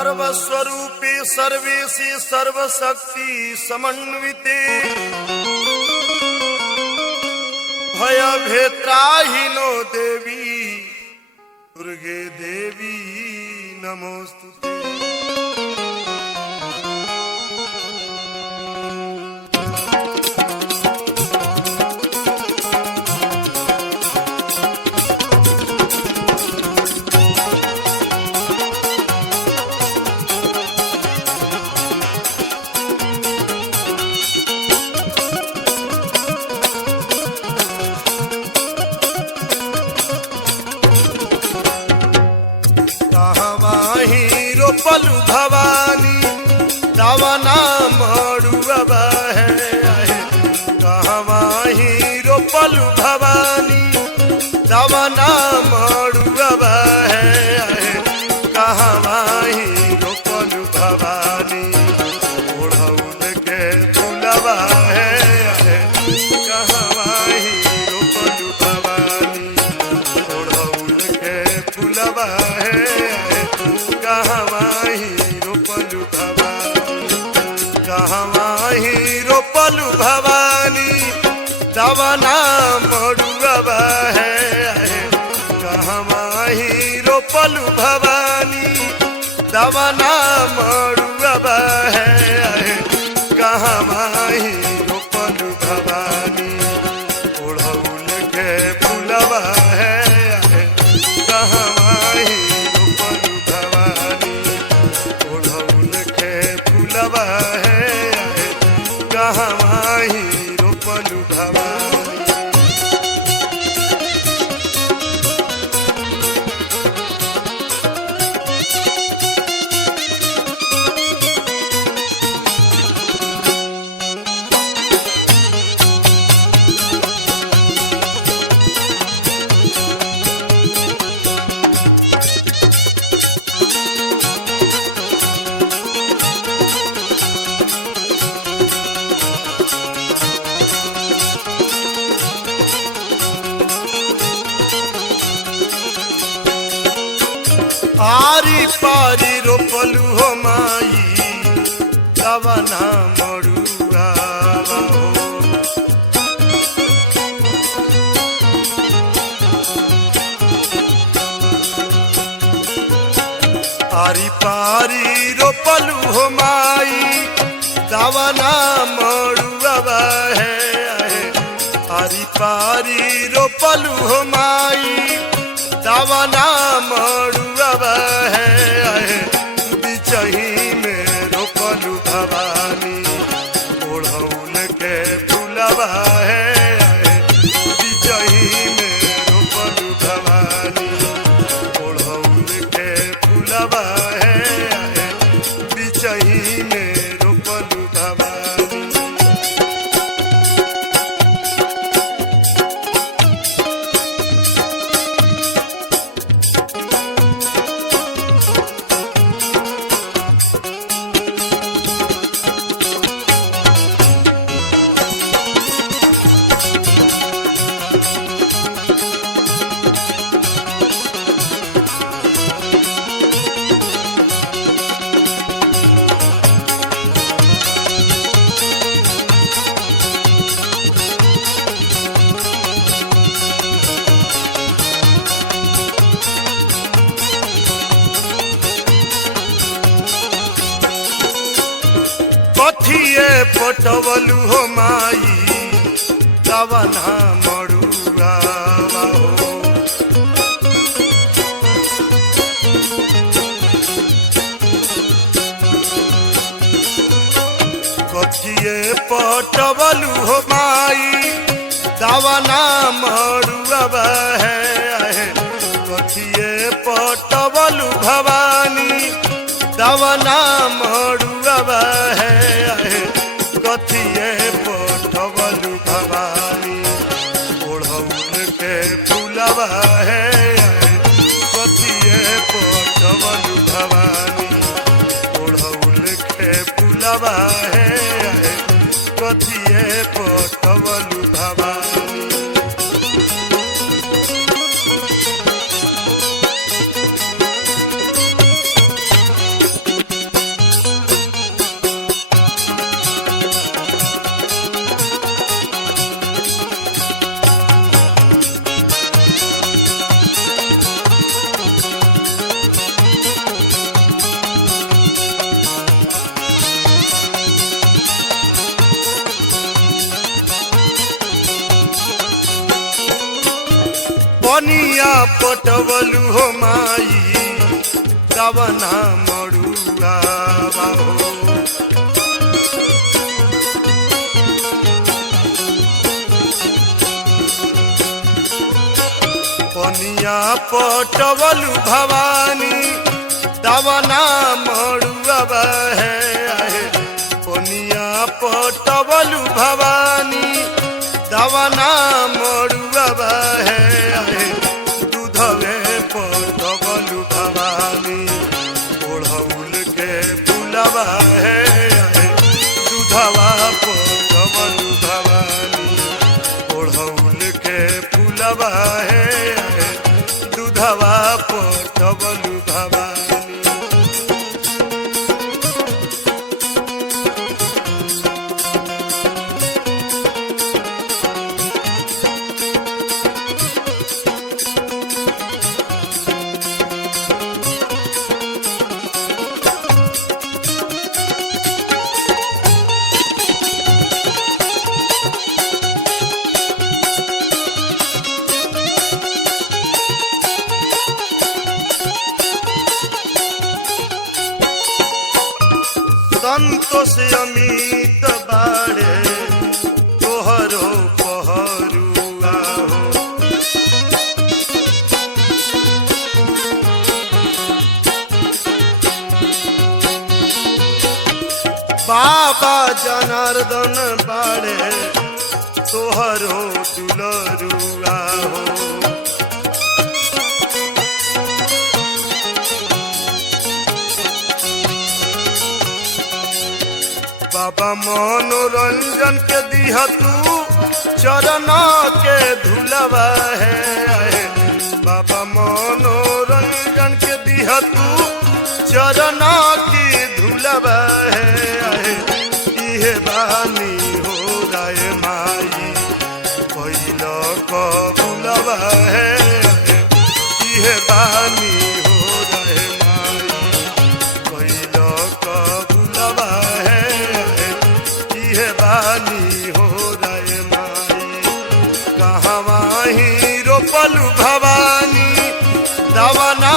सर्वस्वरूपे सर्वेशे सर्वशक्ति समन्विते भयभेत्राहिनो देवी दुर्गे देवी नमोस्तुते। पलु भवानी दवना मड़ुआ है कहवा हीरो पलु भवानी दवना मड़ुआ है कहवा हीरो पलु भवानी ओढ़ौल के फुलवा है कहवा हीरो पलु भवानी ओढ़ौल के फुलवा है कहवा हीरो पलु भवानी दवना मड़ुआ है कहवा हीरो पलु भवानी दवना मड़ुआ है कहवा हीरो पलु भवानी ओढ़ौल के फुलवा है कहवा हीरो पलु भवानी ओढ़ौल के फुलवा है कहवा हीरो पलु भवानी। आरी पारी रोपलु हो माई दवना मड़ुआ हो आरी पारी रोपलु हो माई दवना मड़ुआ है आरी पारी रोपलु हो माई दवना मड़ुआ है बिचही में रोपलु भवानी ओढ़ौल के फुलवा है बिचही में रोपलु भवानी ओढ़ौल के फुलवा है बिचही में रोपलु भवानी। कथिए पटवलु हो माई दवना मड़ुआ हो कथिए पटवलु हो माई दवना मड़ुआ है कथिए पटवलु भवानी दवना मड़ुआ है कथिए पटवलु भवानी ओढ़ौल के फुलवा है कथिए पटवलु भवानी ओढ़ौल के फुलवा है कथिए पटवलु भवानी। पनिया पटवलु हो माई दवना मड़ुआ हो। पनिया पटवलु भवानी दवना मड़ुआ है। पनिया पटवलु भवानी दवना मड़ुआ है। दूधवे पटवलु भवानी ओढ़ौल के फुलवा है। दूधवा पटवलु भवानी ओढ़ौल के फुलवा है। दूधवा पटवलु भवानी। संतोष अमित बाड़े तोहरो पहरुआ हो। बाबा जनार्दन बाड़े तोहरो दुलरुआ हो। बाबा मनोरंजन के दिहा तू चरण के धुलवा है। बाबा मनोरंजन के दिहा तू चरण की धुलवा है। इहे बानी हो राय माई कैल कबुलवा है। इहे बानी हो राय माई कैल कबुलवा है। बानी हो राय माई कहवा ही रोपलु भवानी दवना